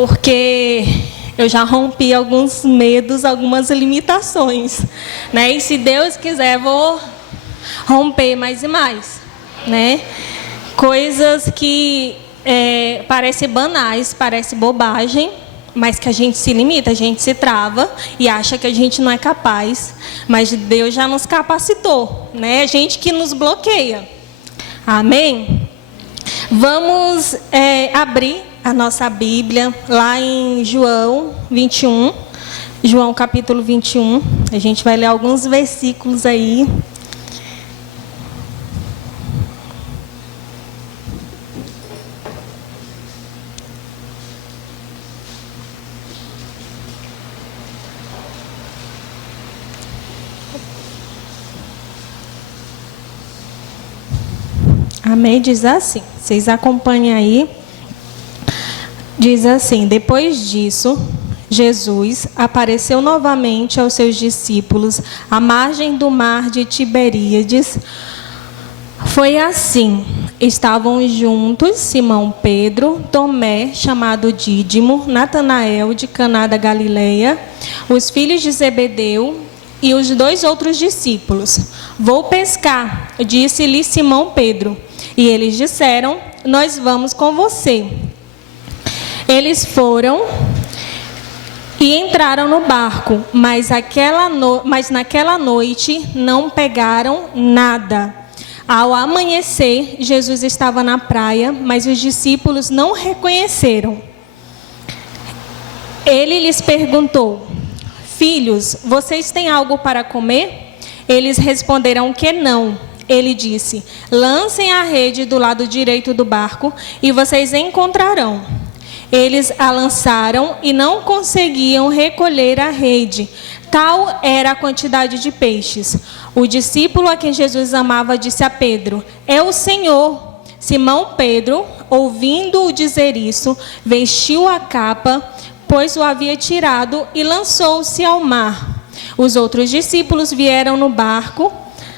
porque eu já rompi alguns medos, algumas limitações, né? E se Deus quiser, vou romper mais e mais, né? Coisas que parecem banais, parecem bobagem, mas que a gente se limita, a gente se trava e acha que a gente não é capaz, mas Deus já nos capacitou, né? A gente que nos bloqueia. Amém? Vamos abrir a nossa Bíblia lá em João 21, João capítulo 21. A gente vai ler alguns versículos aí. Amém? Diz assim, vocês acompanhem aí. Diz assim: depois disso, Jesus apareceu novamente aos seus discípulos à margem do mar de Tiberíades. Foi assim: estavam juntos Simão Pedro, Tomé, chamado Dídimo, Natanael de Caná da Galileia, os filhos de Zebedeu e os 2 outros discípulos. Vou pescar, disse-lhe Simão Pedro. E eles disseram: nós vamos com você. Eles foram e entraram no barco, mas naquela noite não pegaram nada. Ao amanhecer, Jesus estava na praia, mas os discípulos não o reconheceram. Ele lhes perguntou: filhos, vocês têm algo para comer? Eles responderam que não. Ele disse: lancem a rede do lado direito do barco e vocês encontrarão. Eles a lançaram e não conseguiam recolher a rede. Tal era a quantidade de peixes. O discípulo a quem Jesus amava disse a Pedro: é o Senhor. Simão Pedro, ouvindo-o dizer isso, vestiu a capa, pois o havia tirado, e lançou-se ao mar. Os outros discípulos vieram no barco,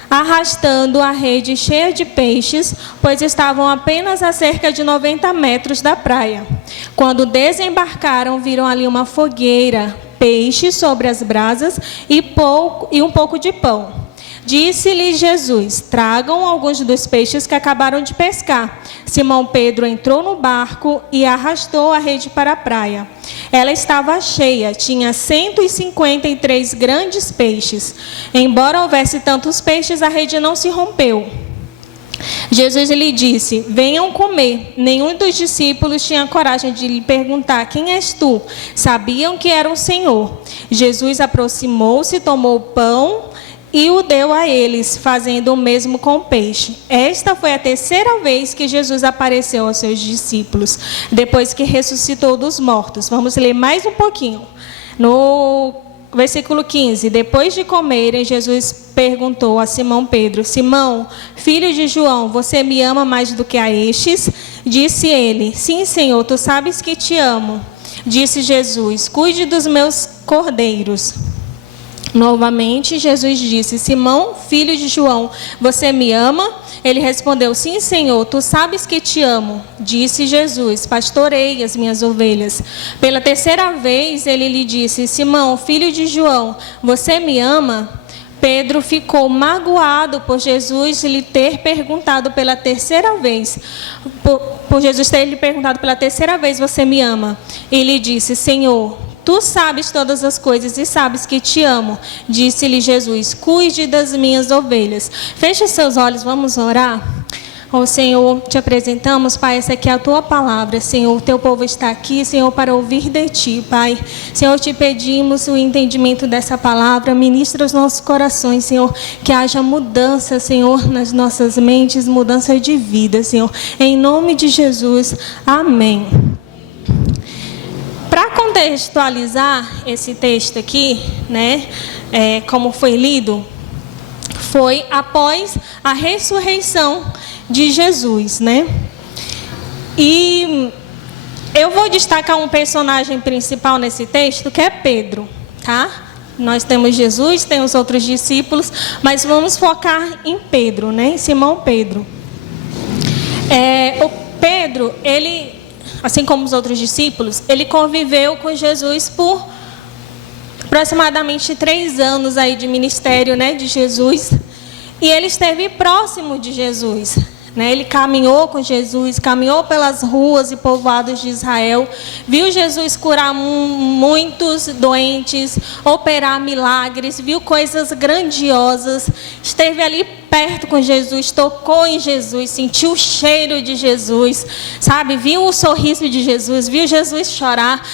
arrastando a rede cheia de peixes, pois estavam apenas a cerca de 90 metros da praia. Quando desembarcaram, viram ali uma fogueira, peixes sobre as brasas e um pouco de pão. Disse-lhe Jesus: tragam alguns dos peixes que acabaram de pescar. Simão Pedro entrou no barco e arrastou a rede para a praia. Ela estava cheia, tinha 153 grandes peixes. Embora houvesse tantos peixes, a rede não se rompeu. Jesus lhe disse: venham comer. Nenhum dos discípulos tinha coragem de lhe perguntar: quem és tu? Sabiam que era o Senhor. Jesus aproximou-se, tomou o pão e o deu a eles, fazendo o mesmo com o peixe. Esta foi a 3ª vez que Jesus apareceu aos seus discípulos, depois que ressuscitou dos mortos. Vamos ler mais um pouquinho. No versículo 15. Depois de comerem, Jesus perguntou a Simão Pedro: Simão, filho de João, você me ama mais do que a estes? Disse ele: sim, Senhor, tu sabes que te amo. Disse Jesus: cuide dos meus cordeiros. Novamente, Jesus disse: Simão, filho de João, você me ama? Ele respondeu: sim, Senhor, tu sabes que te amo. Disse Jesus: pastorei as minhas ovelhas. Pela 3ª vez, ele lhe disse: Simão, filho de João, você me ama? Pedro ficou magoado por Jesus lhe ter perguntado pela 3ª vez. Por Jesus ter lhe perguntado pela 3ª vez: você me ama? Ele disse: Senhor, tu sabes todas as coisas e sabes que te amo. Disse-lhe Jesus: cuide das minhas ovelhas. Feche seus olhos, vamos orar. Ó Senhor, te apresentamos, Pai, essa aqui é a tua palavra. Senhor, o teu povo está aqui, Senhor, para ouvir de ti, Pai. Senhor, te pedimos o entendimento dessa palavra. Ministra os nossos corações, Senhor, que haja mudança, Senhor, nas nossas mentes, mudança de vida, Senhor. Em nome de Jesus, amém. Para contextualizar esse texto aqui, né, como foi lido, foi após a ressurreição de Jesus, né? E eu vou destacar um personagem principal nesse texto, que é Pedro, tá? Nós temos Jesus, tem os outros discípulos, mas vamos focar em Pedro, né? Em Simão Pedro. O Pedro, ele assim como os outros discípulos, ele conviveu com Jesus por aproximadamente 3 anos aí de ministério, né, de Jesus. E ele esteve próximo de Jesus, né? Ele caminhou com Jesus, caminhou pelas ruas e povoados de Israel, viu Jesus curar muitos doentes, operar milagres, viu coisas grandiosas, esteve ali perto com Jesus, tocou em Jesus, sentiu o cheiro de Jesus, sabe? Viu o sorriso de Jesus, viu Jesus chorar,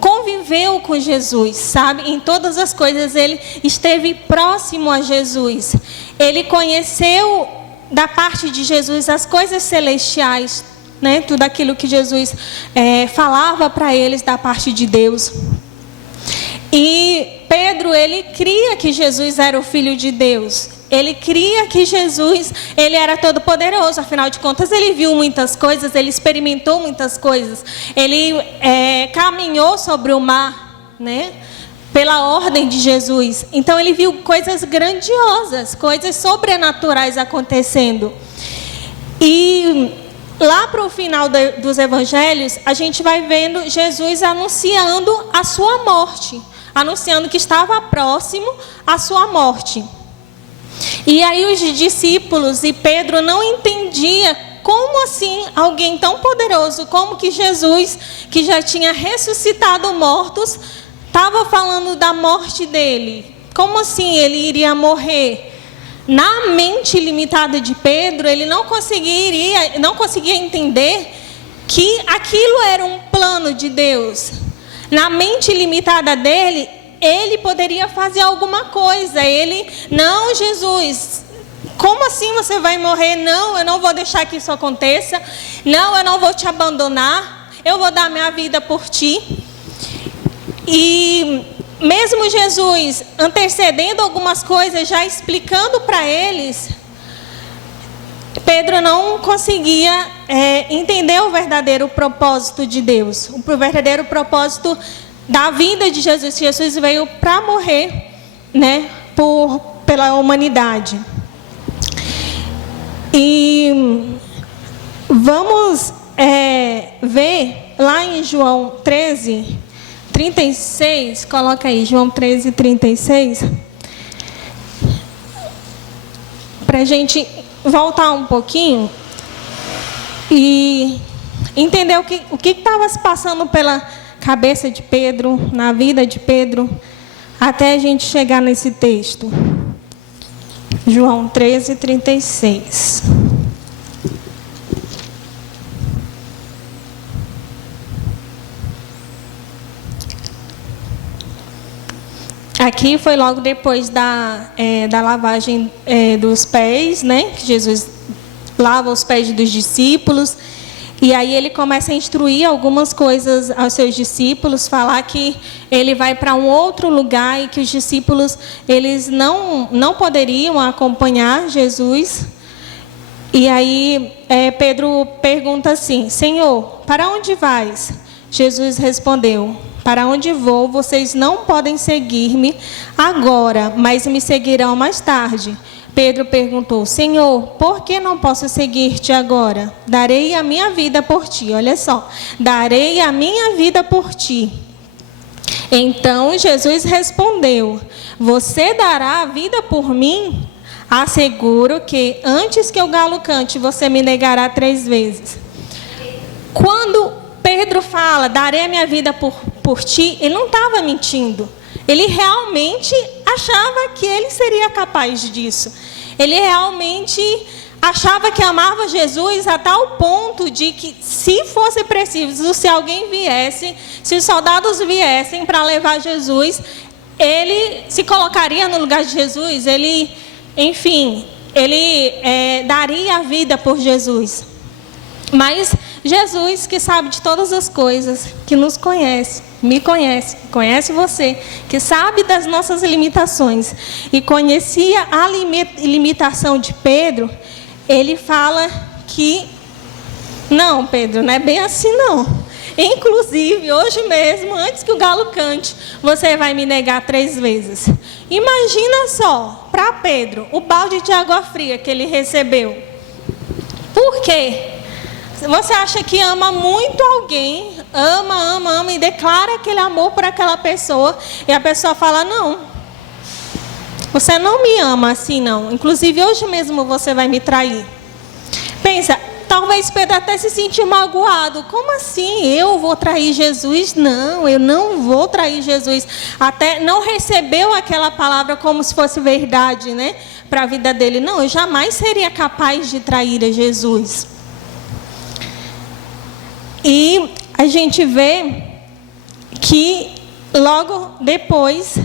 conviveu com Jesus, sabe? Em todas as coisas ele esteve próximo a Jesus. Ele conheceu da parte de Jesus as coisas celestiais, né? Tudo aquilo que Jesus falava para eles da parte de Deus. E Pedro, ele cria que Jesus era o Filho de Deus. Ele cria que Jesus, ele era todo poderoso. Afinal de contas, ele viu muitas coisas, ele experimentou muitas coisas. Ele caminhou sobre o mar, né? Pela ordem de Jesus. Então ele viu coisas grandiosas, coisas sobrenaturais acontecendo. E lá para o final dos evangelhos, a gente vai vendo Jesus anunciando a sua morte, anunciando que estava próximo à sua morte. E aí os discípulos e Pedro não entendiam como assim alguém tão poderoso como que Jesus, que já tinha ressuscitado mortos, estava falando da morte dele. Como assim ele iria morrer? Na mente limitada de Pedro, ele não conseguia entender que aquilo era um plano de Deus. Na mente limitada dele, ele poderia fazer alguma coisa. Não, Jesus, como assim você vai morrer? Não, eu não vou deixar que isso aconteça. Não, eu não vou te abandonar. Eu vou dar minha vida por ti. E mesmo Jesus antecedendo algumas coisas, já explicando para eles, Pedro não conseguia entender o verdadeiro propósito de Deus, o verdadeiro propósito da vida de Jesus. Jesus veio para morrer, né, pela humanidade. E vamos ver lá em João 13:36, coloca aí, João 13:36, para a gente voltar um pouquinho e entender o que estava se passando pela cabeça de Pedro, na vida de Pedro, até a gente chegar nesse texto. João 13:36. Aqui foi logo depois da lavagem dos pés, né? Que Jesus lava os pés dos discípulos. E aí ele começa a instruir algumas coisas aos seus discípulos, falar que ele vai para um outro lugar e que os discípulos eles não poderiam acompanhar Jesus. E aí Pedro pergunta assim: Senhor, para onde vais? Jesus respondeu: para onde vou, vocês não podem seguir-me agora, mas me seguirão mais tarde. Pedro perguntou: Senhor, por que não posso seguir-te agora? Darei a minha vida por ti. Olha só, darei a minha vida por ti. Então Jesus respondeu: você dará a vida por mim? Asseguro que antes que o galo cante, você me negará 3 vezes. Quando Pedro fala, darei a minha vida por ti, ele não estava mentindo. Ele realmente achava que ele seria capaz disso. Ele realmente achava que amava Jesus a tal ponto de que, se fosse preciso, se alguém viesse, se os soldados viessem para levar Jesus, ele se colocaria no lugar de Jesus. Ele daria a vida por Jesus. Mas Jesus, que sabe de todas as coisas, que nos conhece, me conhece, conhece você, que sabe das nossas limitações e conhecia a limitação de Pedro, ele fala que não, Pedro, não é bem assim não. Inclusive, hoje mesmo, antes que o galo cante, você vai me negar 3 vezes. Imagina só, para Pedro, o balde de água fria que ele recebeu. Por quê? Você acha que ama muito alguém, ama e declara aquele amor por aquela pessoa, e a pessoa fala: não, você não me ama assim não, inclusive hoje mesmo você vai me trair. Pensa, talvez Pedro até se sentiu magoado. Como assim? Eu vou trair Jesus? Não, eu não vou trair Jesus. Até não recebeu aquela palavra como se fosse verdade, né? Para a vida dele. Não, eu jamais seria capaz de trair a Jesus. E a gente vê que logo depois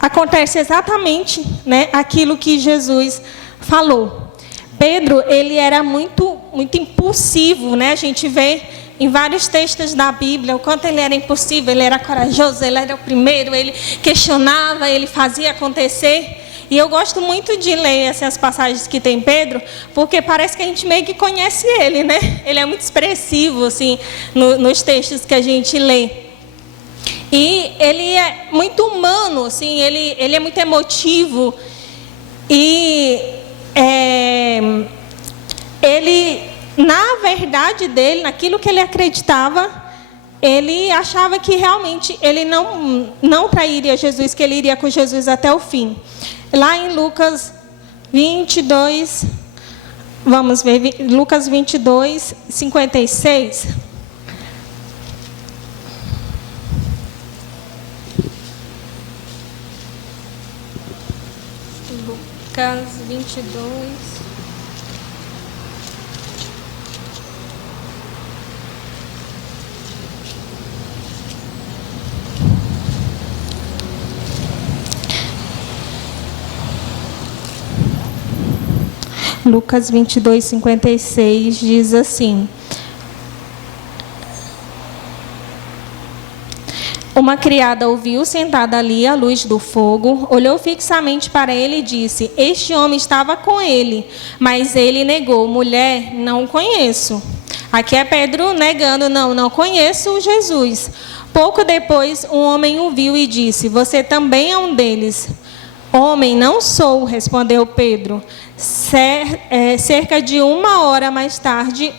acontece exatamente, né, aquilo que Jesus falou. Pedro, ele era muito impulsivo, né? A gente vê em vários textos da Bíblia o quanto ele era impulsivo, ele era corajoso, ele era o primeiro, ele questionava, ele fazia acontecer. E eu gosto muito de ler essas passagens que tem Pedro, porque parece que a gente meio que conhece ele, né? Ele é muito expressivo, assim, nos textos que a gente lê. E ele é muito humano, assim, ele é muito emotivo. E ele, na verdade dele, naquilo que ele acreditava, ele achava que realmente ele não trairia Jesus, que ele iria com Jesus até o fim. Lá em Lucas 22, vamos ver, Lucas 22, 56. Lucas 22. Lucas 22, 56 diz assim: uma criada ouviu sentada ali à luz do fogo, olhou fixamente para ele e disse: este homem estava com ele. Mas ele negou: mulher, não conheço. Aqui é Pedro negando: não conheço Jesus. Pouco depois, um homem o viu e disse: você também é um deles. Homem, não sou, respondeu Pedro. Cerca de 1 hora mais tarde,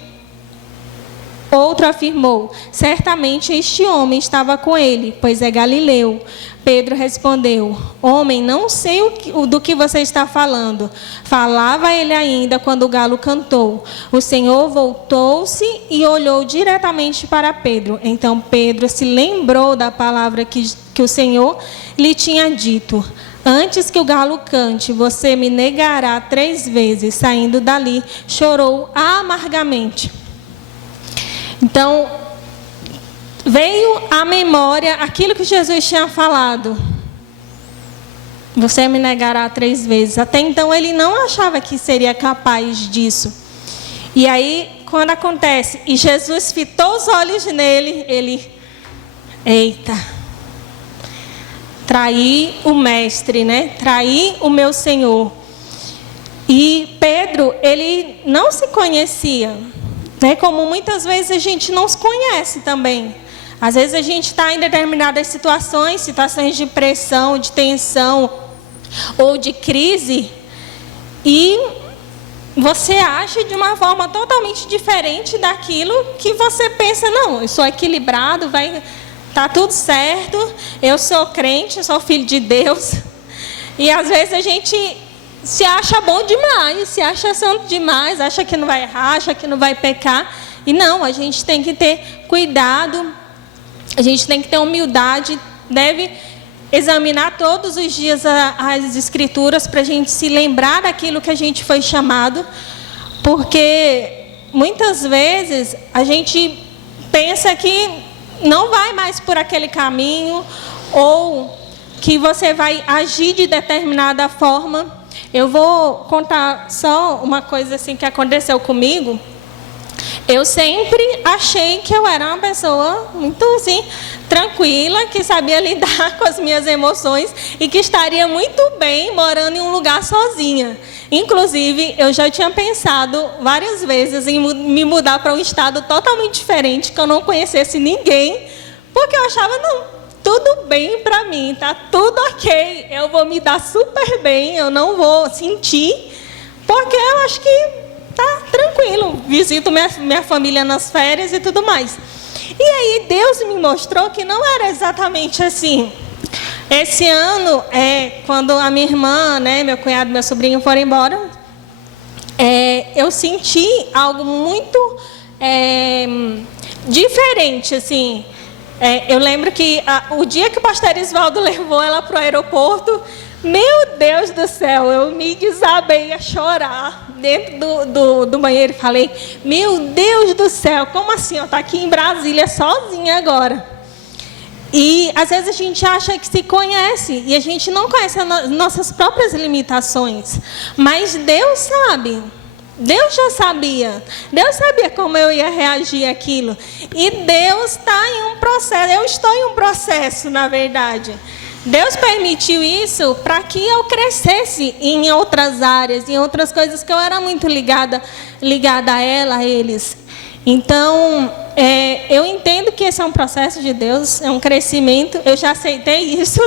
outro afirmou: certamente este homem estava com ele, pois é galileu. Pedro respondeu: homem, não sei do que você está falando. Falava ele ainda quando o galo cantou. O Senhor voltou-se e olhou diretamente para Pedro. Então Pedro se lembrou da palavra que o Senhor lhe tinha dito: antes que o galo cante, você me negará 3 vezes. Saindo dali, chorou amargamente. Então, veio à memória aquilo que Jesus tinha falado: você me negará 3 vezes. Até então, ele não achava que seria capaz disso. E aí, quando acontece, e Jesus fitou os olhos nele, ele: eita, traí o mestre, né? Traí o meu Senhor. E Pedro, ele não se conhecia, né? Como muitas vezes a gente não se conhece também. Às vezes a gente está em determinadas situações de pressão, de tensão ou de crise, e você age de uma forma totalmente diferente daquilo que você pensa: não, eu sou equilibrado, tá tudo certo, eu sou crente, eu sou filho de Deus. E às vezes a gente se acha bom demais, se acha santo demais, acha que não vai errar, acha que não vai pecar. E não, a gente tem que ter cuidado, a gente tem que ter humildade, deve examinar todos os dias as escrituras para a gente se lembrar daquilo que a gente foi chamado. Porque muitas vezes a gente pensa que não vai mais por aquele caminho, ou que você vai agir de determinada forma. Eu vou contar só uma coisa assim que aconteceu comigo. Eu sempre achei que eu era uma pessoa muito assim, tranquila, que sabia lidar com as minhas emoções e que estaria muito bem morando em um lugar sozinha. Inclusive, eu já tinha pensado várias vezes em me mudar para um estado totalmente diferente, que eu não conhecesse ninguém, porque eu achava: não, tudo bem para mim, tá tudo ok, eu vou me dar super bem, eu não vou sentir, porque eu acho que tá tranquilo. tranquilo, visito minha família nas férias e tudo mais. E aí Deus me mostrou que não era exatamente assim. Esse ano, quando a minha irmã, né, meu cunhado, meu sobrinho foram embora, eu senti algo muito diferente, assim. Eu lembro que o dia que o pastor Isvaldo levou ela para o aeroporto, meu Deus do céu, eu me desabei a chorar dentro do banheiro e falei, meu Deus do céu, como assim? Eu estou aqui em Brasília sozinha agora. E às vezes a gente acha que se conhece e a gente não conhece as nossas próprias limitações. Mas Deus sabe. Deus já sabia. Deus sabia como eu ia reagir àquilo. E Deus está em um processo. Eu estou em um processo, na verdade. Deus permitiu isso para que eu crescesse em outras áreas, em outras coisas que eu era muito ligada a ela, a eles. Então, eu entendo que esse é um processo de Deus, é um crescimento. Eu já aceitei isso.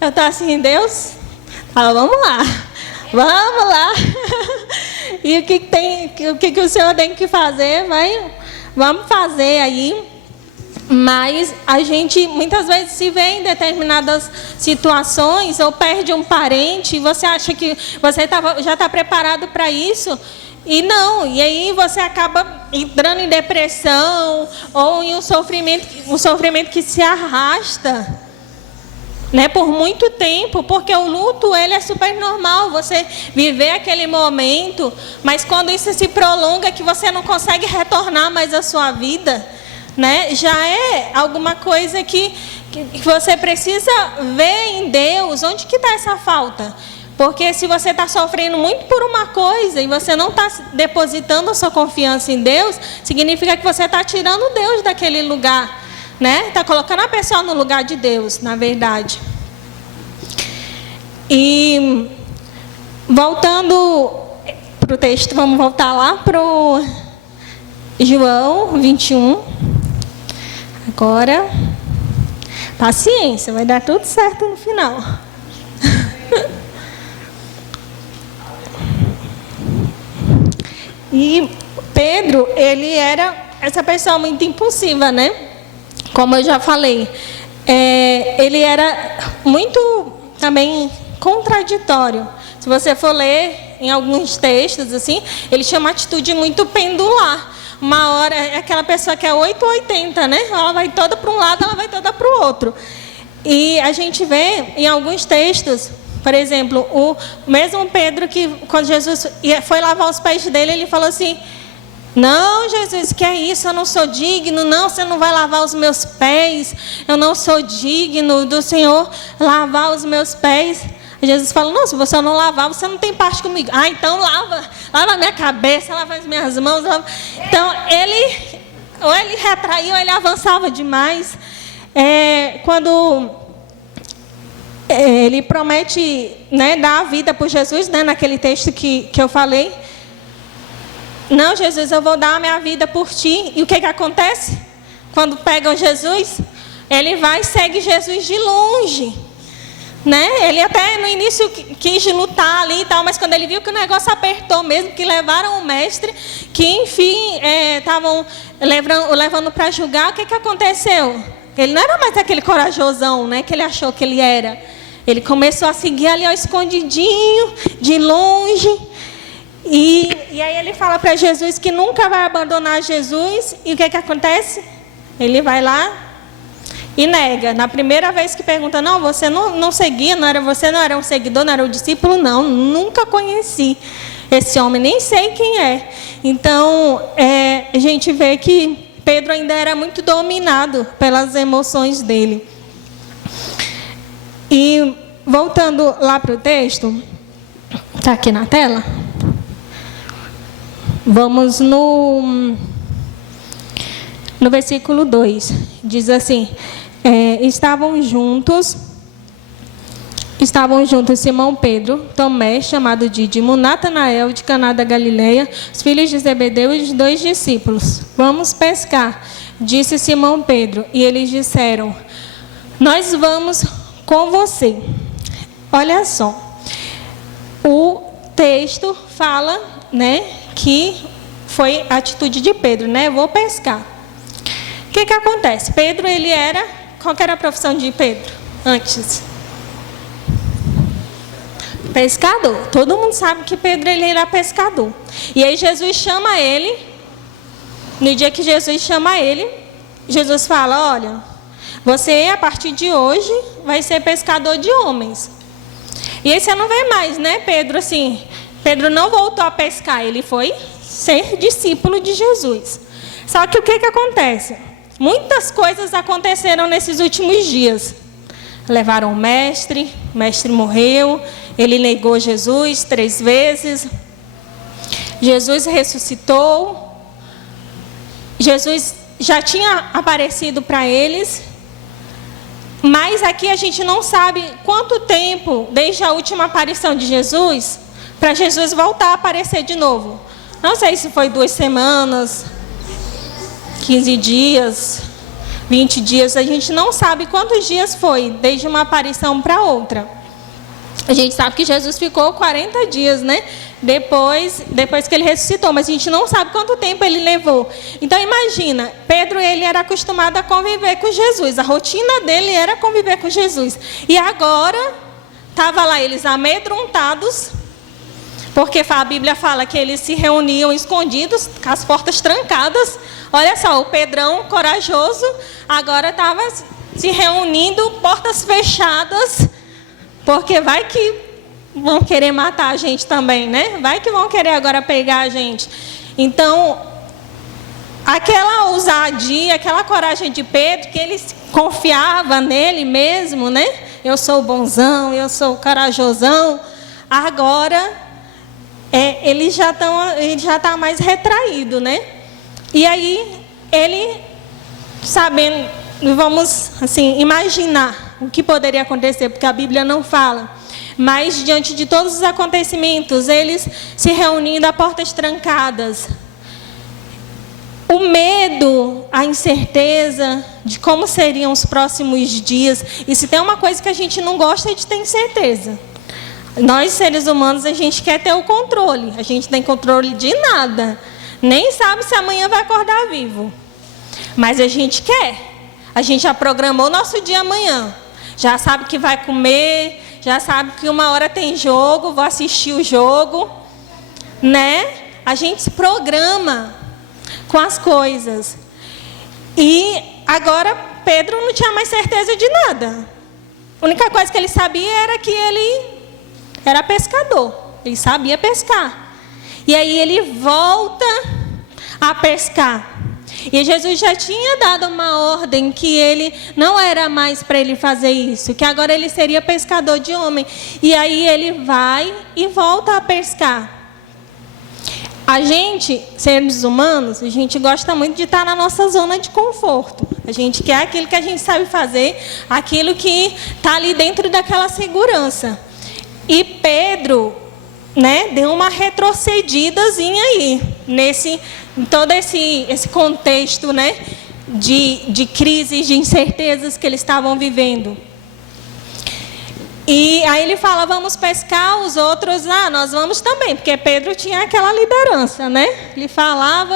Eu estou assim, Deus, vamos lá. Vamos lá. E o que o Senhor tem que fazer, vamos fazer aí. Mas a gente muitas vezes se vê em determinadas situações ou perde um parente e você acha que você já está preparado para isso. E não, e aí você acaba entrando em depressão ou em um sofrimento que se arrasta, né, por muito tempo, porque o luto ele é super normal, você viver aquele momento, mas quando isso se prolonga, que você não consegue retornar mais à sua vida, né, já é alguma coisa que você precisa ver em Deus, onde que está essa falta? Porque se você está sofrendo muito por uma coisa e você não está depositando a sua confiança em Deus, significa que você está tirando Deus daquele lugar, né? Está colocando a pessoa no lugar de Deus, na verdade. E voltando para o texto, vamos voltar lá para o João 21. Agora, paciência, vai dar tudo certo no final. E Pedro, ele era essa pessoa muito impulsiva, né? Como eu já falei. Ele era muito também contraditório. Se você for ler em alguns textos, assim, ele tinha uma atitude muito pendular. Uma hora, é aquela pessoa que é 8 ou 80, né? Ela vai toda para um lado, ela vai toda para o outro. E a gente vê em alguns textos, por exemplo, o mesmo Pedro que, quando Jesus foi lavar os pés dele, ele falou assim, não, Jesus, que é isso? Eu não sou digno, não, você não vai lavar os meus pés, eu não sou digno do Senhor lavar os meus pés. Jesus falou, não, se você não lavar, você não tem parte comigo. Ah, então lava a minha cabeça, lava as minhas mãos. Então, ou ele retraiu, ou ele avançava demais. Quando ele promete, né, dar a vida por Jesus, né, naquele texto que eu falei. Não, Jesus, eu vou dar a minha vida por ti. E o que acontece? Quando pegam Jesus, ele vai e segue Jesus de longe. Né? Ele até no início quis lutar ali e tal, mas quando ele viu que o negócio apertou mesmo, que levaram o mestre, que enfim estavam levando para julgar, o que aconteceu? Ele não era mais aquele corajosão, né, que ele achou que ele era. Ele começou a seguir ali ao escondidinho, de longe. E aí ele fala para Jesus que nunca vai abandonar Jesus. E o que acontece? Ele vai lá e nega. Na primeira vez que pergunta, não, você não seguia, você não era um seguidor, não era um discípulo, não, nunca conheci esse homem, nem sei quem é. Então, a gente vê que Pedro ainda era muito dominado pelas emoções dele. E voltando lá para o texto, está aqui na tela. Vamos no versículo 2. Diz assim, estavam juntos Simão Pedro, Tomé, chamado Dídimo, Natanael, de Caná da Galileia, os filhos de Zebedeu e os 2 discípulos. Vamos pescar, disse Simão Pedro. E eles disseram, nós vamos com você. Olha só, o texto fala, né, que foi a atitude de Pedro, né? Vou pescar. O que acontece? Pedro, qual que era a profissão de Pedro antes? Pescador. Todo mundo sabe que Pedro ele era pescador. E aí Jesus chama ele. No dia que Jesus chama ele, Jesus fala: olha, você a partir de hoje vai ser pescador de homens. E aí você não vê mais, né, Pedro? Assim, Pedro não voltou a pescar, ele foi ser discípulo de Jesus. Só que o que acontece? Muitas coisas aconteceram nesses últimos dias. Levaram o mestre morreu, ele negou Jesus 3 vezes. Jesus ressuscitou. Jesus já tinha aparecido para eles. Mas aqui a gente não sabe quanto tempo, desde a última aparição de Jesus, para Jesus voltar a aparecer de novo. Não sei se foi 2 semanas, 15 dias, 20 dias. A gente não sabe quantos dias foi, desde uma aparição para outra. A gente sabe que Jesus ficou 40 dias, né? Depois que ele ressuscitou, mas a gente não sabe quanto tempo ele levou. Então imagina, Pedro ele era acostumado a conviver com Jesus, a rotina dele era conviver com Jesus. E agora, estava lá eles amedrontados, porque a Bíblia fala que eles se reuniam escondidos, com as portas trancadas. Olha só, o Pedrão corajoso, agora estava se reunindo, portas fechadas, porque vai que vão querer matar a gente também, né? Vai que vão querer agora pegar a gente. Então, aquela ousadia, aquela coragem de Pedro, que ele confiava nele mesmo, né? Eu sou bonzão, eu sou corajosão. Agora, ele já está mais retraído, né? E aí, ele, sabendo, vamos assim, imaginar o que poderia acontecer, porque a Bíblia não fala. Mas, diante de todos os acontecimentos, eles se reunindo a portas trancadas. O medo, a incerteza de como seriam os próximos dias. E se tem uma coisa que a gente não gosta é de ter incerteza. Nós, seres humanos, a gente quer ter o controle. A gente tem controle de nada. Nem sabe se amanhã vai acordar vivo. Mas a gente quer. A gente já programou o nosso dia amanhã. Já sabe que vai comer, já sabe que 1h tem jogo, vou assistir o jogo, né? A gente se programa com as coisas. E agora Pedro não tinha mais certeza de nada. A única coisa que ele sabia era que ele era pescador. Ele sabia pescar. E aí ele volta a pescar. E Jesus já tinha dado uma ordem que ele não era mais para ele fazer isso, que agora ele seria pescador de homem. E aí ele vai e volta a pescar. A gente, seres humanos, a gente gosta muito de estar na nossa zona de conforto. A gente quer aquilo que a gente sabe fazer, aquilo que está ali dentro daquela segurança. E Pedro, né, deu uma retrocedidazinha aí, em todo esse contexto, né, de crises, de incertezas que eles estavam vivendo. E aí ele fala, vamos pescar, os outros, nós vamos também, porque Pedro tinha aquela liderança, né? Ele falava,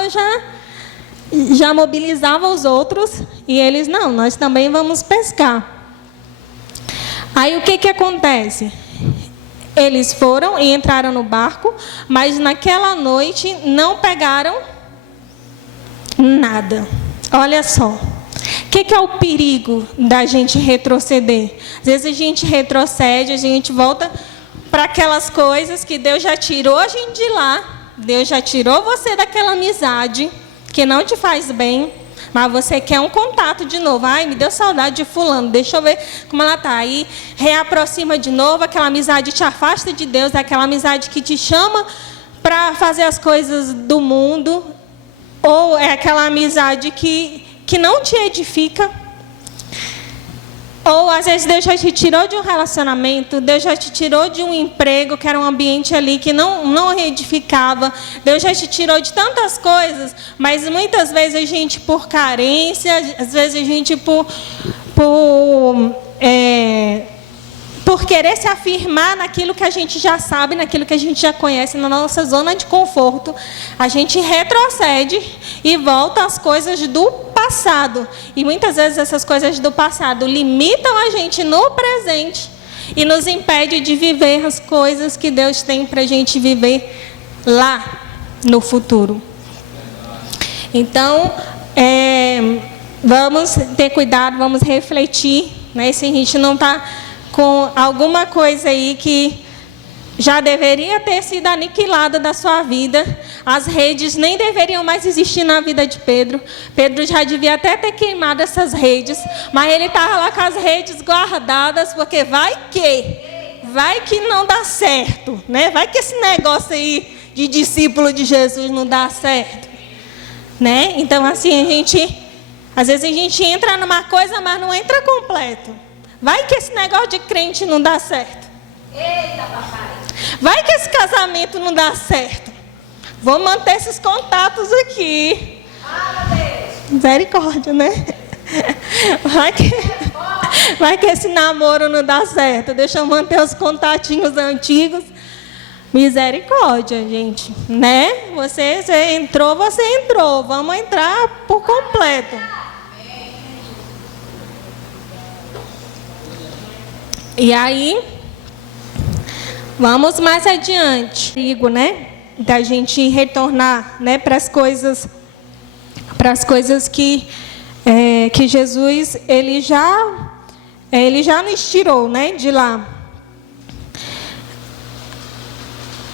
já mobilizava os outros, e eles, não, nós também vamos pescar. Aí o que acontece? Eles foram e entraram no barco, mas naquela noite não pegaram nada. Olha só. O que é o perigo da gente retroceder? Às vezes a gente retrocede, a gente volta para aquelas coisas que Deus já tirou a gente de lá. Deus já tirou você daquela amizade que não te faz bem. Mas você quer um contato de novo. Ai, me deu saudade de fulano, deixa eu ver como ela está. Aí reaproxima de novo, aquela amizade te afasta de Deus, aquela amizade que te chama para fazer as coisas do mundo. Ou é aquela amizade que não te edifica. Ou às vezes Deus já te tirou de um relacionamento, Deus já te tirou de um emprego, que era um ambiente ali que não edificava. Deus já te tirou de tantas coisas, mas muitas vezes a gente por carência, às vezes a gente por por querer se afirmar naquilo que a gente já sabe, naquilo que a gente já conhece, na nossa zona de conforto, a gente retrocede e volta às coisas do passado. E muitas vezes essas coisas do passado limitam a gente no presente e nos impede de viver as coisas que Deus tem para a gente viver lá no futuro. Então, vamos ter cuidado, vamos refletir, né? Se a gente não está com alguma coisa aí que já deveria ter sido aniquilada da sua vida, as redes nem deveriam mais existir na vida de Pedro. Pedro já devia até ter queimado essas redes, mas ele estava lá com as redes guardadas, porque vai que não dá certo, né? Vai que esse negócio aí de discípulo de Jesus não dá certo, né? Então assim, às vezes a gente entra numa coisa, mas não entra completo. Vai que esse negócio de crente não dá certo. Eita, papai. Vai que esse casamento não dá certo. Vou manter esses contatos aqui. Ah, meu Deus. Misericórdia, né? Vai que esse namoro não dá certo. Deixa eu manter os contatinhos antigos. Misericórdia, gente, né? Você entrou. Vamos entrar por completo. E aí, vamos mais adiante. Digo, né? Da gente retornar, né, para as coisas que Jesus ele já nos tirou, né, de lá.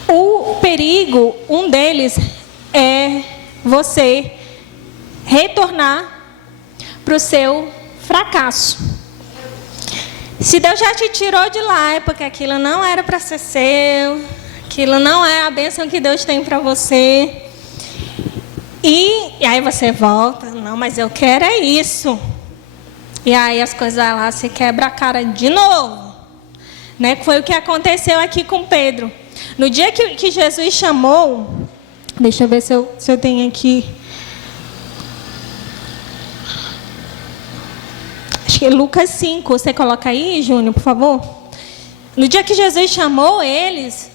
O perigo, um deles é você retornar para o seu fracasso. Se Deus já te tirou de lá, é porque aquilo não era para ser seu, aquilo não é a bênção que Deus tem para você. E aí você volta, não, mas eu quero é isso. E aí as coisas lá se quebra a cara de novo, né? Foi o que aconteceu aqui com Pedro. No dia que Jesus chamou, deixa eu ver se eu tenho aqui. Acho que é Lucas 5, você coloca aí, Júnior, por favor. No dia que Jesus chamou eles,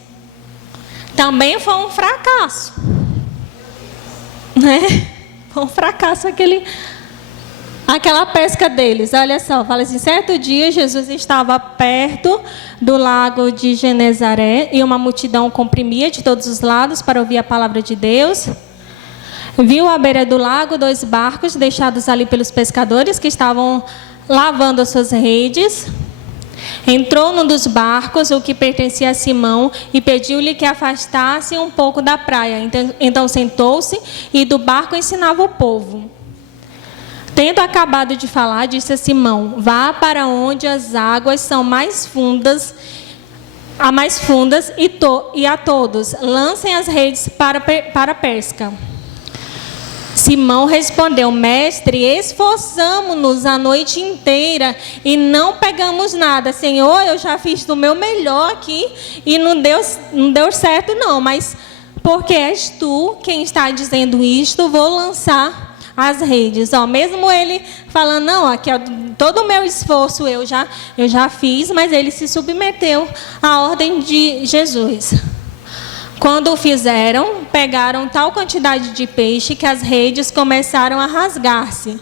também foi um fracasso. Né? Foi um fracasso aquela pesca deles. Olha só, fala assim, certo dia Jesus estava perto do lago de Genezaré e uma multidão comprimia de todos os lados para ouvir a palavra de Deus. Viu à beira do lago 2 barcos deixados ali pelos pescadores que estavam lavando as suas redes. Entrou num dos barcos, o que pertencia a Simão, e pediu-lhe que afastasse um pouco da praia. Então sentou-se e do barco ensinava o povo. Tendo acabado de falar, disse a Simão, vá para onde as águas são mais fundas, e a todos lancem as redes para a pesca. Simão respondeu, mestre, esforçamo-nos a noite inteira e não pegamos nada. Senhor, eu já fiz do meu melhor aqui e não deu certo não, mas porque és tu quem está dizendo isto, vou lançar as redes. Mesmo ele falando, não, aqui todo o meu esforço eu já fiz, mas ele se submeteu à ordem de Jesus. Quando o fizeram, pegaram tal quantidade de peixe que as redes começaram a rasgar-se.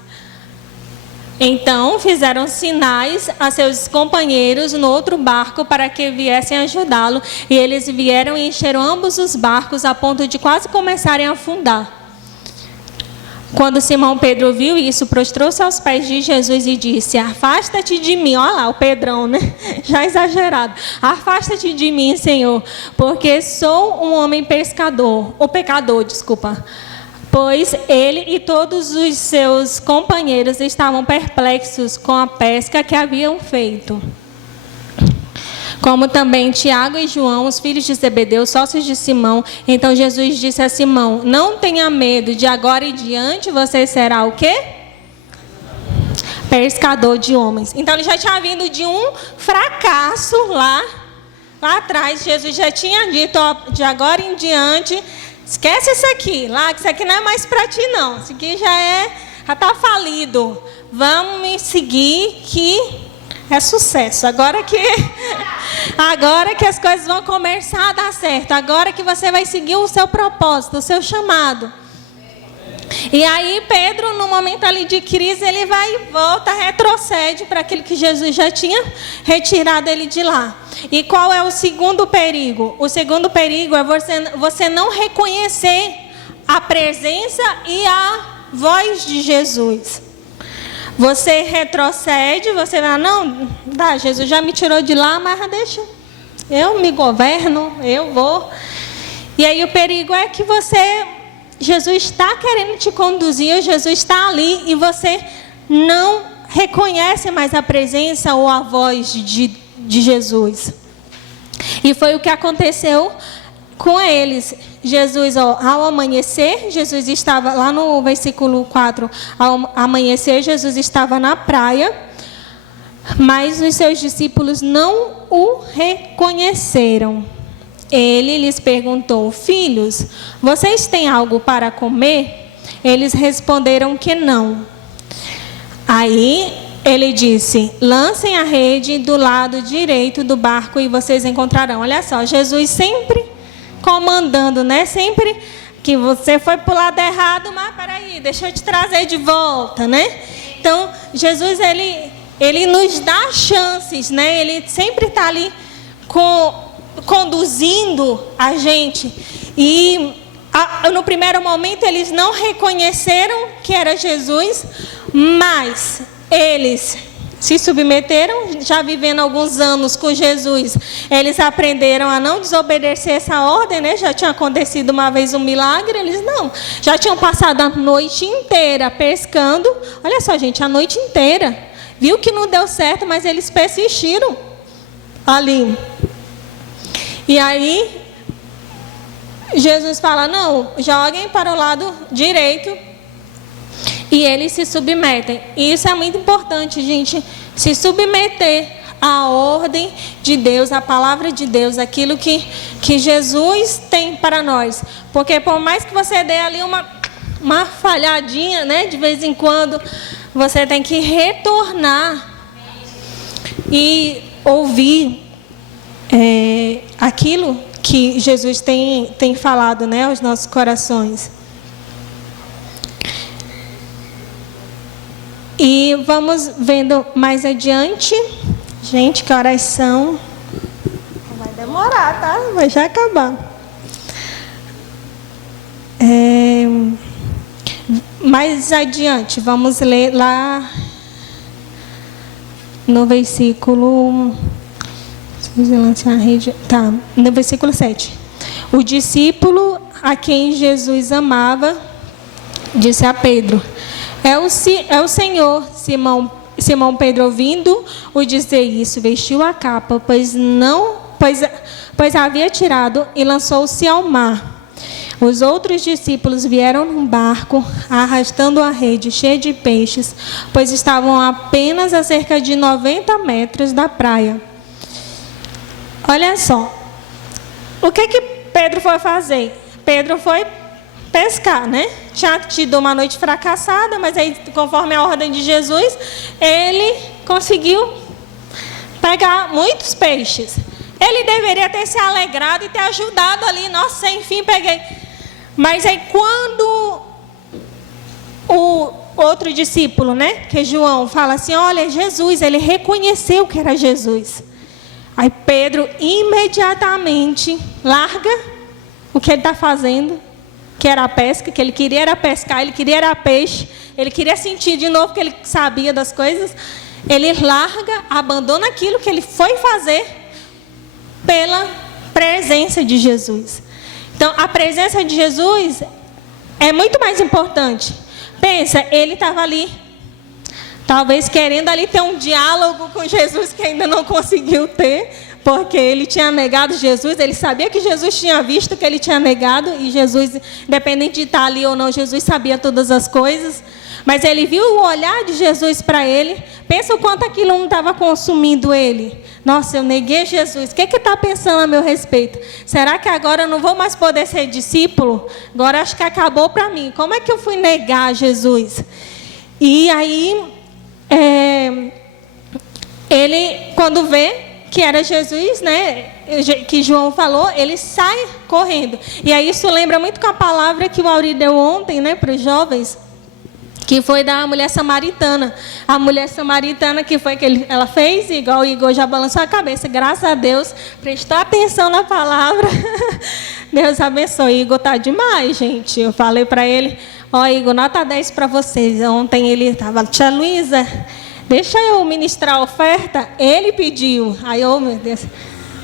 Então, fizeram sinais a seus companheiros no outro barco para que viessem ajudá-lo. E eles vieram e encheram ambos os barcos a ponto de quase começarem a afundar. Quando Simão Pedro viu isso, prostrou-se aos pés de Jesus e disse, afasta-te de mim. Olha lá o Pedrão, né? Já exagerado. Afasta-te de mim, Senhor, porque sou um homem pecador. Pois ele e todos os seus companheiros estavam perplexos com a pesca que haviam feito. Como também Tiago e João, os filhos de Zebedeu, sócios de Simão. Então Jesus disse a Simão, não tenha medo, de agora em diante você será o quê? Pescador de homens. Então ele já tinha vindo de um fracasso lá atrás. Jesus já tinha dito, de agora em diante, esquece isso aqui, que isso aqui não é mais para ti não. Isso aqui já está falido. Vamos me seguir que é sucesso. Agora que as coisas vão começar a dar certo. Agora que você vai seguir o seu propósito, o seu chamado. E aí Pedro, no momento ali de crise, ele vai e volta, retrocede para aquilo que Jesus já tinha retirado ele de lá. E qual é o segundo perigo? O segundo perigo é você não reconhecer a presença e a voz de Jesus. Você retrocede, você vai, não, Jesus já me tirou de lá, mas deixa, eu me governo, eu vou. E aí o perigo é que Jesus está querendo te conduzir, Jesus está ali e você não reconhece mais a presença ou a voz de Jesus. E foi o que aconteceu com eles. Jesus, ao amanhecer, Jesus estava, lá no versículo 4, ao amanhecer, Jesus estava na praia, mas os seus discípulos não o reconheceram. Ele lhes perguntou, filhos, vocês têm algo para comer? Eles responderam que não. Aí ele disse, lancem a rede do lado direito do barco e vocês encontrarão. Olha só, Jesus sempre comandando, né? Sempre que você foi para o lado errado, mas peraí, deixa eu te trazer de volta, né? Então, Jesus, ele nos dá chances, né? Ele sempre está ali conduzindo a gente. E no primeiro momento eles não reconheceram que era Jesus, mas eles se submeteram, já vivendo alguns anos com Jesus, eles aprenderam a não desobedecer essa ordem, né? Já tinha acontecido uma vez um milagre, eles não. Já tinham passado a noite inteira pescando. Olha só, gente, a noite inteira. Viu que não deu certo, mas eles persistiram ali. E aí, Jesus fala, não, joguem para o lado direito. E eles se submetem. E isso é muito importante, gente. Se submeter à ordem de Deus, à palavra de Deus, aquilo que Jesus tem para nós. Porque por mais que você dê ali uma falhadinha, né, de vez em quando, você tem que retornar e ouvir aquilo que Jesus tem falado, né, aos nossos corações. E vamos vendo mais adiante. Gente, que horas são? Vai demorar, tá? Vai já acabar. Mais adiante, vamos ler lá no versículo... Tá, no versículo 7. O discípulo a quem Jesus amava disse a Pedro... É o Senhor. Simão Pedro, ouvindo o dizer isso, vestiu a capa, pois havia tirado e lançou-se ao mar. Os outros discípulos vieram num barco, arrastando a rede cheia de peixes, pois estavam apenas a cerca de 90 metros da praia. Olha só, o que Pedro foi fazer? Pedro foi pescar, né? Tinha tido uma noite fracassada, mas aí, conforme a ordem de Jesus, ele conseguiu pegar muitos peixes. Ele deveria ter se alegrado e ter ajudado ali. Nossa, enfim, peguei. Mas aí, quando o outro discípulo, né, que é João, fala assim, olha, Jesus, ele reconheceu que era Jesus. Aí Pedro imediatamente larga o que ele está fazendo, que era a pesca, que ele queria era pescar, ele queria era peixe, ele queria sentir de novo que ele sabia das coisas. Ele larga, abandona aquilo que ele foi fazer pela presença de Jesus. Então, a presença de Jesus é muito mais importante. Pensa, ele estava ali, talvez querendo ali ter um diálogo com Jesus que ainda não conseguiu ter, porque ele tinha negado Jesus, ele sabia que Jesus tinha visto que ele tinha negado, e Jesus, independente de estar ali ou não, Jesus sabia todas as coisas, mas ele viu o olhar de Jesus para ele. Pensa o quanto aquilo não estava consumindo ele. Nossa, eu neguei Jesus, o que está pensando a meu respeito? Será que agora eu não vou mais poder ser discípulo? Agora acho que acabou para mim, como é que eu fui negar Jesus? E aí, ele, quando vê que era Jesus, né, que João falou, ele sai correndo. E aí isso lembra muito com a palavra que o Auri deu ontem, né, para os jovens, que foi da mulher samaritana. A mulher samaritana, que foi que ela fez, igual o Igor já balançou a cabeça, graças a Deus, prestou atenção na palavra. Deus abençoe. Igor tá demais, gente. Eu falei para ele, ó, Igor, nota 10 para vocês. Ontem ele estava, tia Luísa, deixa eu ministrar a oferta. Ele pediu. Aí, oh meu Deus,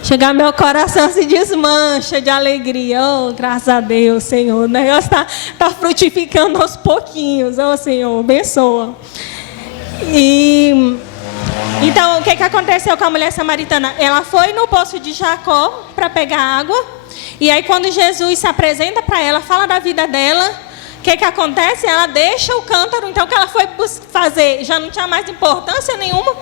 chegar meu coração se desmancha de alegria. Oh, graças a Deus, Senhor. O negócio tá frutificando aos pouquinhos. Oh, Senhor, abençoa. Então, o que aconteceu com a mulher samaritana? Ela foi no poço de Jacó para pegar água. E aí, quando Jesus se apresenta para ela, fala da vida dela, o que acontece? Ela deixa o cântaro. Então, o que ela foi fazer já não tinha mais importância nenhuma.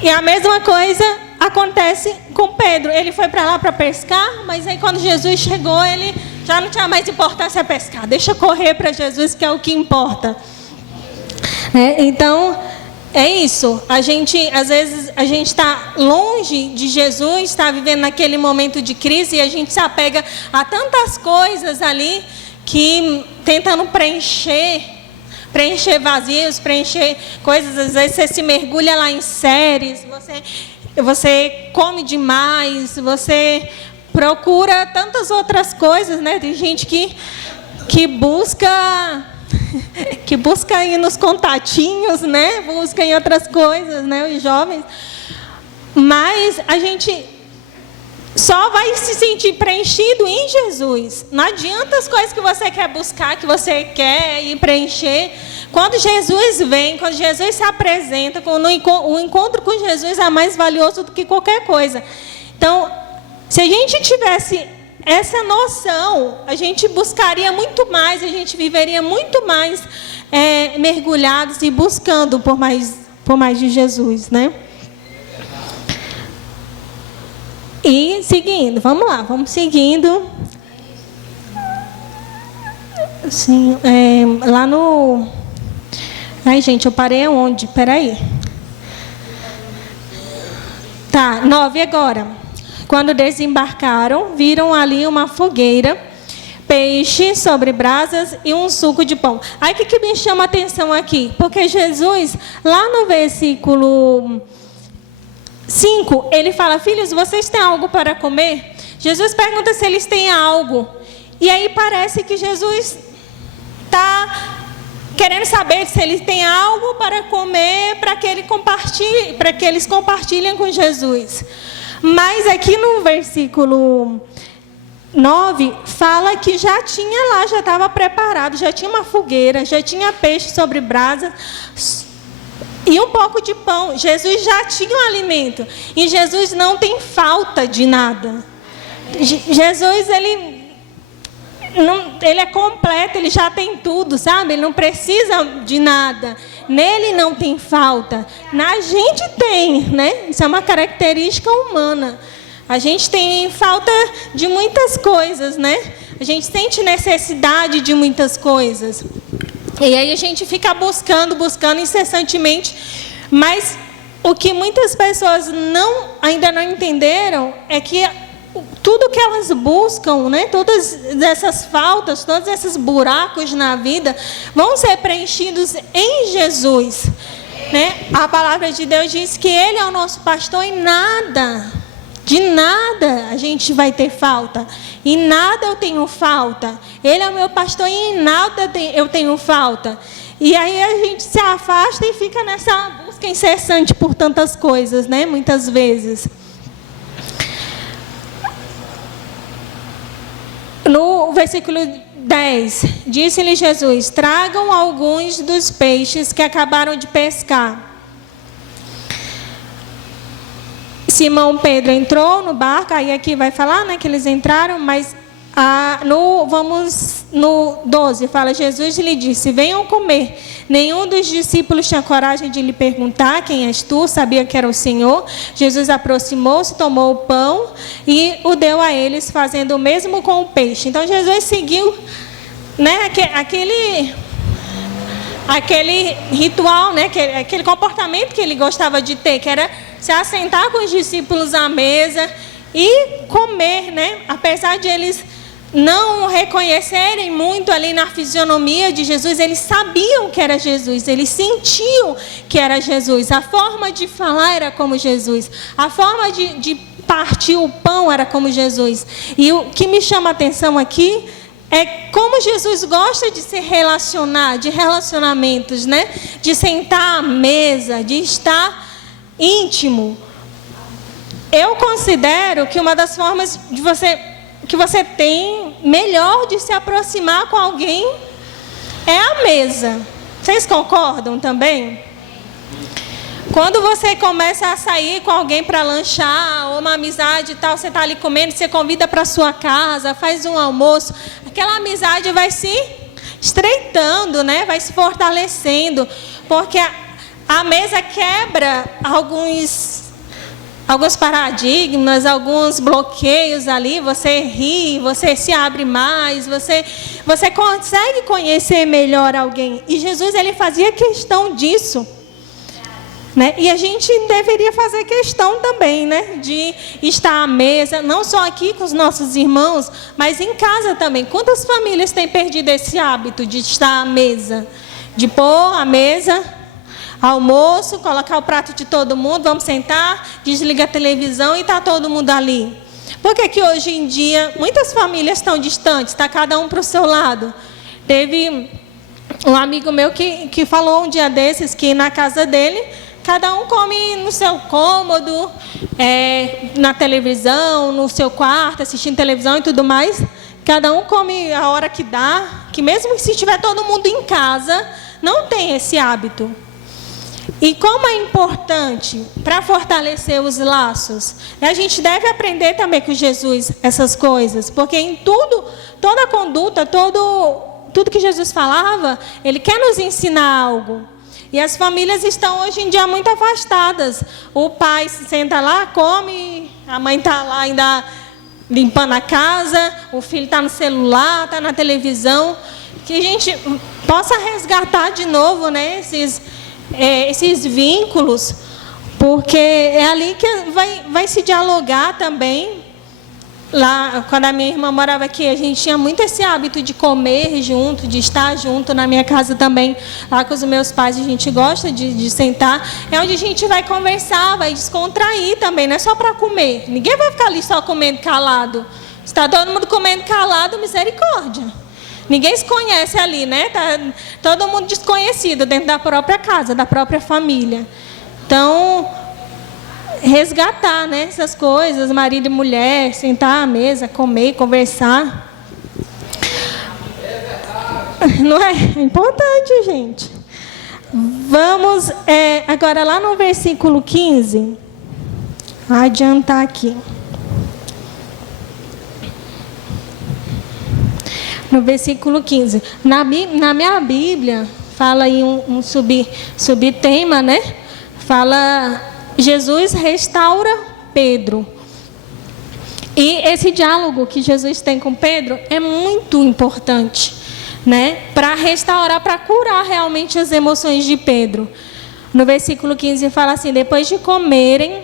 E a mesma coisa acontece com Pedro. Ele foi para lá para pescar, mas aí quando Jesus chegou, ele já não tinha mais importância pescar. Deixa correr para Jesus, que é o que importa. Então, é isso. Às vezes, a gente está longe de Jesus, está vivendo naquele momento de crise e a gente se apega a tantas coisas ali que tentando preencher vazios, preencher coisas. Às vezes você se mergulha lá em séries, você come demais, você procura tantas outras coisas, né? Tem gente que busca ir nos contatinhos, né? Busca em outras coisas, né? Os jovens. Mas a gente só vai se sentir preenchido em Jesus. Não adianta as coisas que você quer buscar, que você quer ir preencher. Quando Jesus vem, quando Jesus se apresenta, o encontro com Jesus é mais valioso do que qualquer coisa. Então, se a gente tivesse essa noção, a gente buscaria muito mais, a gente viveria muito mais mergulhados e buscando por mais de Jesus, né? E seguindo, vamos lá, vamos seguindo. Assim, lá no... Ai, gente, eu parei aonde? Peraí. Tá, 9 agora. Quando desembarcaram, viram ali uma fogueira, peixe sobre brasas e um suco de pão. Aí o que me chama a atenção aqui? Porque Jesus, lá no versículo 5, ele fala, filhos, vocês têm algo para comer? Jesus pergunta se eles têm algo. E aí parece que Jesus está querendo saber se eles têm algo para comer, para que eles compartilhem com Jesus. Mas aqui no versículo 9, fala que já tinha lá, já estava preparado, já tinha uma fogueira, já tinha peixe sobre brasa e um pouco de pão. Jesus já tinha um alimento. E Jesus não tem falta de nada. Jesus, ele é completo, ele já tem tudo, sabe? Ele não precisa de nada. Nele não tem falta. Na gente tem, né? Isso é uma característica humana. A gente tem falta de muitas coisas, né? A gente sente necessidade de muitas coisas. E aí a gente fica buscando incessantemente. Mas o que muitas pessoas ainda não entenderam é que tudo que elas buscam, né, todas essas faltas, todos esses buracos na vida, vão ser preenchidos em Jesus. Né? A palavra de Deus diz que Ele é o nosso pastor e de nada a gente vai ter falta. Em nada eu tenho falta. Ele é o meu pastor e em nada eu tenho falta. E aí a gente se afasta e fica nessa busca incessante por tantas coisas, né? Muitas vezes. No versículo 10, disse-lhe Jesus, tragam alguns dos peixes que acabaram de pescar. Simão Pedro entrou no barco, aí aqui vai falar, né, que eles entraram, mas vamos no 12, fala, Jesus lhe disse, venham comer. Nenhum dos discípulos tinha coragem de lhe perguntar, quem és tu? Sabia que era o Senhor. Jesus aproximou-se, tomou o pão e o deu a eles, fazendo o mesmo com o peixe. Então Jesus seguiu, né, aquele ritual, né, aquele comportamento que ele gostava de ter, que era se assentar com os discípulos à mesa e comer, né? Apesar de eles não reconhecerem muito ali na fisionomia de Jesus, eles sabiam que era Jesus, eles sentiam que era Jesus. A forma de falar era como Jesus, a forma de partir o pão era como Jesus. E o que me chama a atenção aqui é como Jesus gosta de se relacionar, de relacionamentos, né? De sentar à mesa, de estar íntimo. Eu considero que uma das formas que você tem melhor de se aproximar com alguém é a mesa. Vocês concordam também? Quando você começa a sair com alguém para lanchar, ou uma amizade e tal, você está ali comendo, você convida para sua casa, faz um almoço, aquela amizade vai se estreitando, né? Vai se fortalecendo, porque a mesa quebra alguns paradigmas, alguns bloqueios ali, você ri, você se abre mais, você consegue conhecer melhor alguém. E Jesus, ele fazia questão disso. Né? E a gente deveria fazer questão também, né? De estar à mesa, não só aqui com os nossos irmãos, mas em casa também. Quantas famílias têm perdido esse hábito de estar à mesa? De pôr a mesa, almoço, colocar o prato de todo mundo, vamos sentar, desliga a televisão e está todo mundo ali. Por que que hoje em dia muitas famílias estão distantes, está cada um para o seu lado? Teve um amigo meu que falou um dia desses que na casa dele, cada um come no seu cômodo, na televisão, no seu quarto, assistindo televisão e tudo mais. Cada um come a hora que dá, que mesmo se estiver todo mundo em casa, não tem esse hábito. E como é importante para fortalecer os laços, a gente deve aprender também com Jesus essas coisas, porque em tudo, toda a conduta, tudo que Jesus falava, ele quer nos ensinar algo. E as famílias estão hoje em dia muito afastadas. O pai se senta lá, come, a mãe está lá ainda limpando a casa, o filho está no celular, está na televisão. Que a gente possa resgatar de novo, né, esses vínculos, porque é ali que vai se dialogar também. Lá, quando a minha irmã morava aqui, a gente tinha muito esse hábito de comer junto, de estar junto. Na minha casa também, lá com os meus pais, a gente gosta de sentar. É onde a gente vai conversar, vai descontrair também, não é só para comer. Ninguém vai ficar ali só comendo calado. Se está todo mundo comendo calado, misericórdia. Ninguém se conhece ali, né? Tá todo mundo desconhecido dentro da própria casa, da própria família. Então, resgatar, né, essas coisas, marido e mulher, sentar à mesa, comer, conversar. Não é importante, gente. Vamos agora lá no versículo 15. Vou adiantar aqui. No versículo 15. Na minha Bíblia, fala aí um subtema, né? Fala, Jesus restaura Pedro. E esse diálogo que Jesus tem com Pedro é muito importante, né? Para restaurar, para curar realmente as emoções de Pedro. No versículo 15 fala assim: depois de comerem,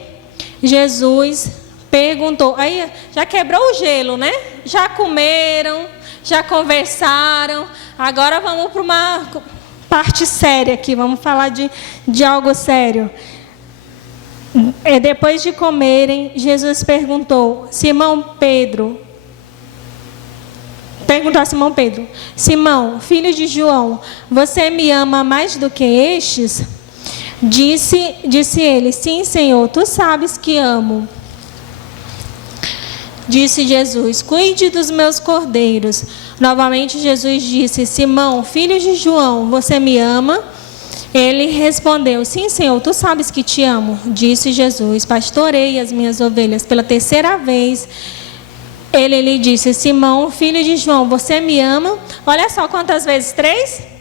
Jesus perguntou. Aí já quebrou o gelo, né? Já comeram, já conversaram. Agora vamos para uma parte séria aqui. Vamos falar de algo sério. Depois de comerem, Jesus perguntou a Simão Pedro: Simão, filho de João, você me ama mais do que estes? Disse ele: sim, Senhor, tu sabes que amo. Disse Jesus: cuide dos meus cordeiros. Novamente Jesus disse: Simão, filho de João, você me ama? Ele respondeu: sim, Senhor, tu sabes que te amo. Disse Jesus: pastorei as minhas ovelhas. Pela terceira vez, ele lhe disse: Simão, filho de João, você me ama? Olha só quantas vezes, 3?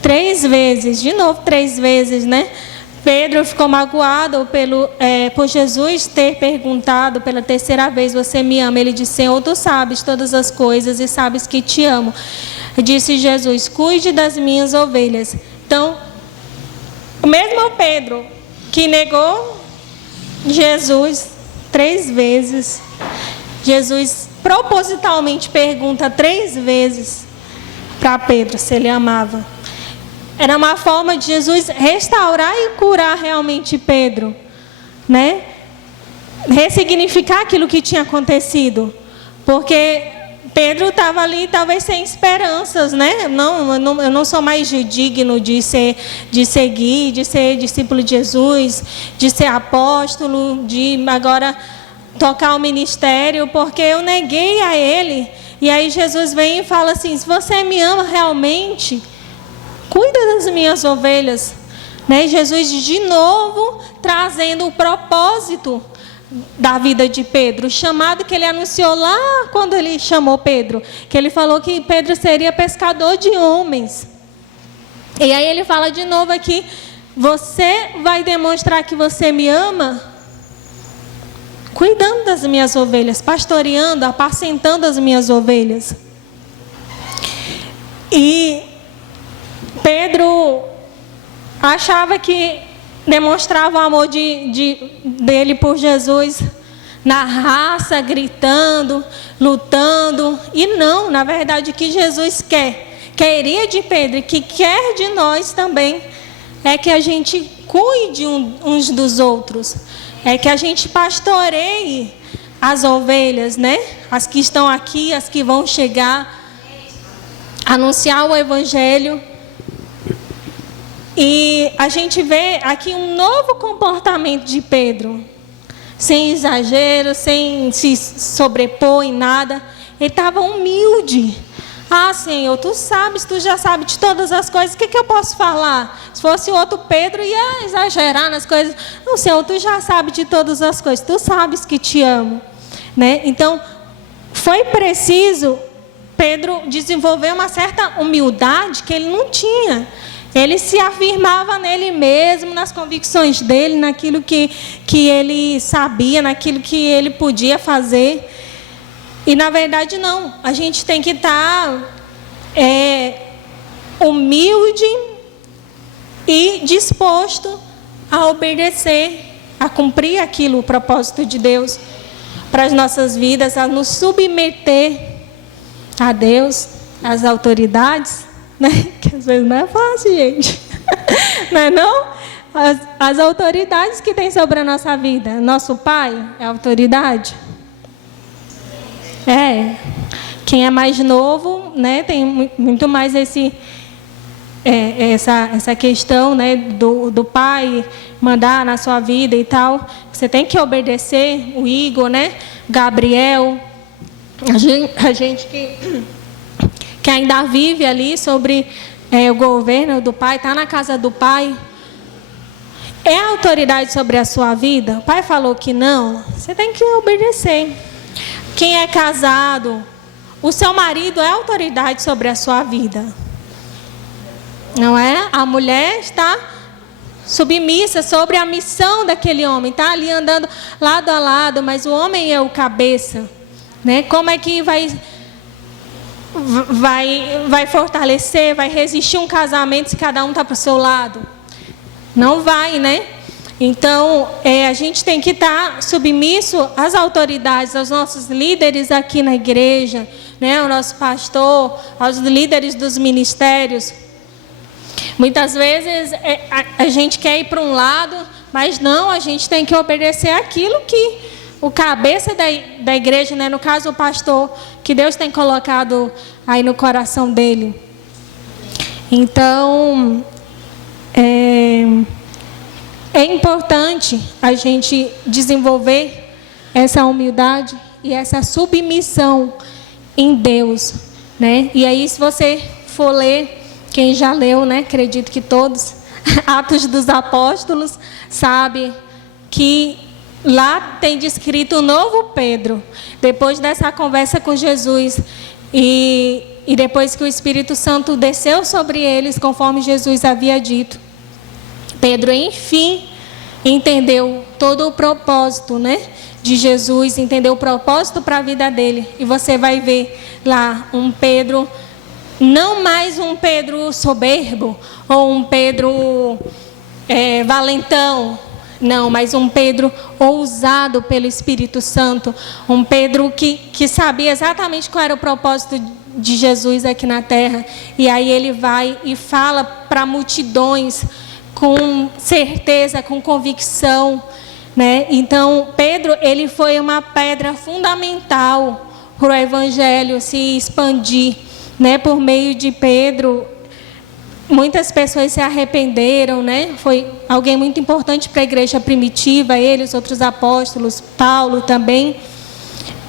3 vezes, de novo 3 vezes, né? Pedro ficou magoado por Jesus ter perguntado pela terceira vez: você me ama? Ele disse: Senhor, tu sabes todas as coisas e sabes que te amo. Disse Jesus: cuide das minhas ovelhas. Então, o mesmo Pedro que negou Jesus 3 vezes, Jesus propositalmente pergunta 3 vezes para Pedro se ele amava. Era uma forma de Jesus restaurar e curar realmente Pedro, né? Ressignificar aquilo que tinha acontecido, porque Pedro estava ali talvez sem esperanças, né? Eu não sou mais digno de seguir, de ser discípulo de Jesus, de ser apóstolo, de agora tocar o ministério, porque eu neguei a Ele. E aí Jesus vem e fala assim: se você me ama realmente, cuida das minhas ovelhas, né? Jesus de novo trazendo o propósito da vida de Pedro, o chamado que ele anunciou lá quando ele chamou Pedro, que ele falou que Pedro seria pescador de homens. E aí ele fala de novo aqui: você vai demonstrar que você me ama cuidando das minhas ovelhas, pastoreando, apacentando as minhas ovelhas. E Pedro achava que demonstrava o amor dele por Jesus na raça, gritando, lutando. E não, na verdade, o que Jesus queria de Pedro e que quer de nós também é que a gente cuide uns dos outros, é que a gente pastoreie as ovelhas, né? As que estão aqui, as que vão chegar, anunciar o Evangelho. E a gente vê aqui um novo comportamento de Pedro, sem exagero, sem se sobrepor em nada. Ele estava humilde. Ah, Senhor, tu sabes, tu já sabes de todas as coisas, o que eu posso falar? Se fosse outro Pedro, ia exagerar nas coisas. Não, Senhor, tu já sabes de todas as coisas, tu sabes que te amo, né? Então, foi preciso Pedro desenvolver uma certa humildade que ele não tinha. Ele se afirmava nele mesmo, nas convicções dele, naquilo que ele sabia, naquilo que ele podia fazer. E, na verdade, não. A gente tem que estar humilde e disposto a obedecer, a cumprir aquilo, o propósito de Deus para as nossas vidas, a nos submeter a Deus, às autoridades, né? Que às vezes não é fácil, gente. Não é não? As autoridades que tem sobre a nossa vida. Nosso pai é autoridade? Quem é mais novo, né, tem muito mais essa questão, né, do pai mandar na sua vida e tal. Você tem que obedecer. O Igor, né, Gabriel, a gente que ainda vive ali sobre o governo do pai, está na casa do pai, é autoridade sobre a sua vida. O pai falou que não, você tem que obedecer. Quem é casado, o seu marido é autoridade sobre a sua vida, não é? A mulher está submissa sobre a missão daquele homem, está ali andando lado a lado, mas o homem é o cabeça, né? Como é que vai fortalecer, vai resistir um casamento se cada um está para o seu lado? Não vai, né? Então, a gente tem que estar submisso às autoridades, aos nossos líderes aqui na igreja, né? Ao nosso pastor, aos líderes dos ministérios. Muitas vezes a gente quer ir para um lado, mas não, a gente tem que obedecer aquilo que o cabeça da igreja, né? No caso o pastor, que Deus tem colocado aí no coração dele. Então, é importante a gente desenvolver essa humildade e essa submissão em Deus, né? E aí, se você for ler, quem já leu, né? Acredito que todos, Atos dos Apóstolos, sabe que lá tem descrito o novo Pedro, depois dessa conversa com Jesus e depois que o Espírito Santo desceu sobre eles, conforme Jesus havia dito. Pedro, enfim, entendeu todo o propósito, né, de Jesus, entendeu o propósito para a vida dele. E você vai ver lá um Pedro Não mais um Pedro soberbo ou um Pedro valentão. Não, mas um Pedro ousado pelo Espírito Santo. Um Pedro que sabia exatamente qual era o propósito de Jesus aqui na terra. E aí ele vai e fala para multidões com certeza, com convicção, né? Então, Pedro, ele foi uma pedra fundamental para o Evangelho se expandir, né? Por meio de Pedro, muitas pessoas se arrependeram, né? Foi alguém muito importante para a igreja primitiva, ele, os outros apóstolos, Paulo também.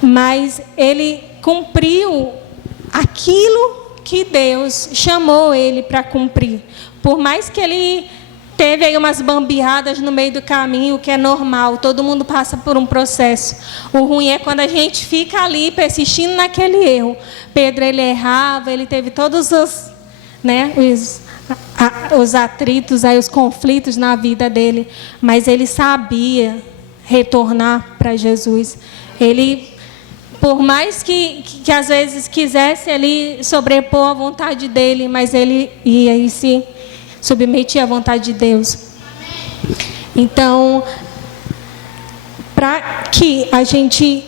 Mas ele cumpriu aquilo que Deus chamou ele para cumprir. Por mais que ele teve aí umas bambeadas no meio do caminho, que é normal, todo mundo passa por um processo. O ruim é quando a gente fica ali persistindo naquele erro. Pedro, ele errava, ele teve todos os, né, os atritos, aí, os conflitos na vida dele, mas ele sabia retornar para Jesus. Ele, por mais que às vezes quisesse ali sobrepor a vontade dele, mas ele ia e se submetia à vontade de Deus. Então, para que a gente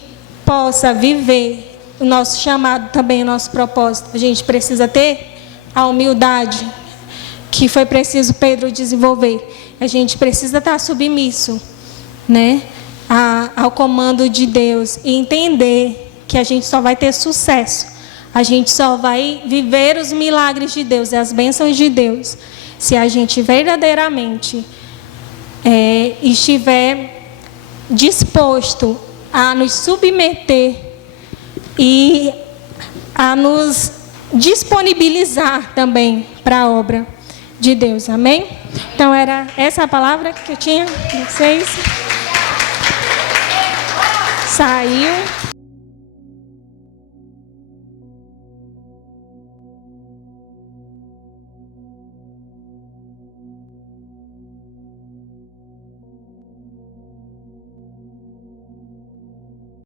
possa viver o nosso chamado, também o nosso propósito, a gente precisa ter a humildade que foi preciso Pedro desenvolver. A gente precisa estar submisso, né, ao comando de Deus e entender que a gente só vai ter sucesso, a gente só vai viver os milagres de Deus e as bênçãos de Deus se a gente verdadeiramente estiver disposto a nos submeter e a nos disponibilizar também para a obra de Deus. Amém? Então era essa a palavra que eu tinha para vocês. Saiu.